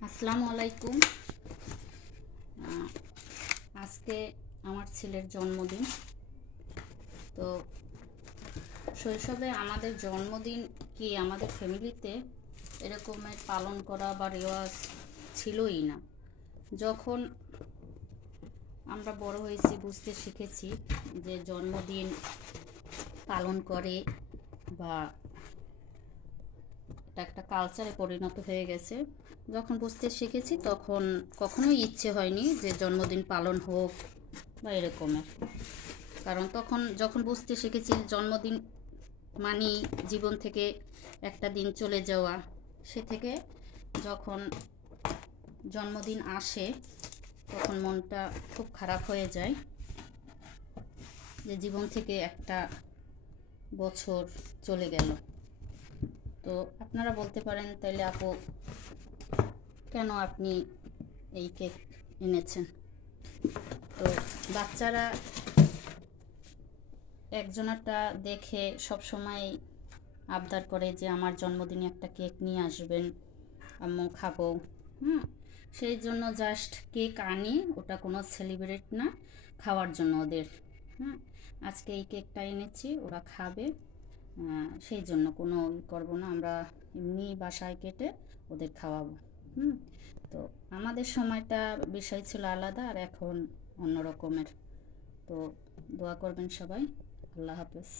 আসসালামু আলাইকুম। আজকে আমার ছেলের জন্মদিন। তো শৈশবে আমাদের জন্মদিন কি আমাদের ফ্যামিলিতে এরকমের পালন করা বা রেওয়াজ ছিলই না। যখন আমরা বড় হয়েছি, বুঝতে শিখেছি যে জন্মদিন পালন করে বা এটা একটা কালচারে পরিণত হয়ে গেছে। যখন বুঝতে শিখেছি তখন কখনোই ইচ্ছে হয়নি যে জন্মদিন পালন হোক বা এরকমের। কারণ তখন যখন বুঝতে শিখেছি জন্মদিন মানি জীবন থেকে একটা দিন চলে যাওয়া, সে থেকে যখন জন্মদিন আসে তখন মনটা খুব খারাপ হয়ে যায় যে জীবন থেকে একটা বছর চলে গেল। তো আপনারা বলতে পারেন তাহলে আপু, কেন আপনি এই কেক এনেছেন? তো বাচ্চারা একজনেরটা দেখে সব সময় আবদার করে যে আমার জন্মদিনে একটা কেক নিয়ে আসবেন, আম্মু খাব, হুম? সেই জন্য জাস্ট কেক আনি, ওটা কোনো সেলিব্রেট না, খাওয়ার জন্য ওদের হ্যাঁ আজকে এই কেকটা এনেছি, ওরা খাবে। সেই জন্য কোনো ই করব না। আমরা এমনি বাসায় কেটে ওদের খাওয়াবো। হুম? তো আমাদের সময়টা বিষয় ছিল আলাদা আর এখন অন্য রকমের। তো দোয়া করবেন সবাই। আল্লাহ হাফেজ।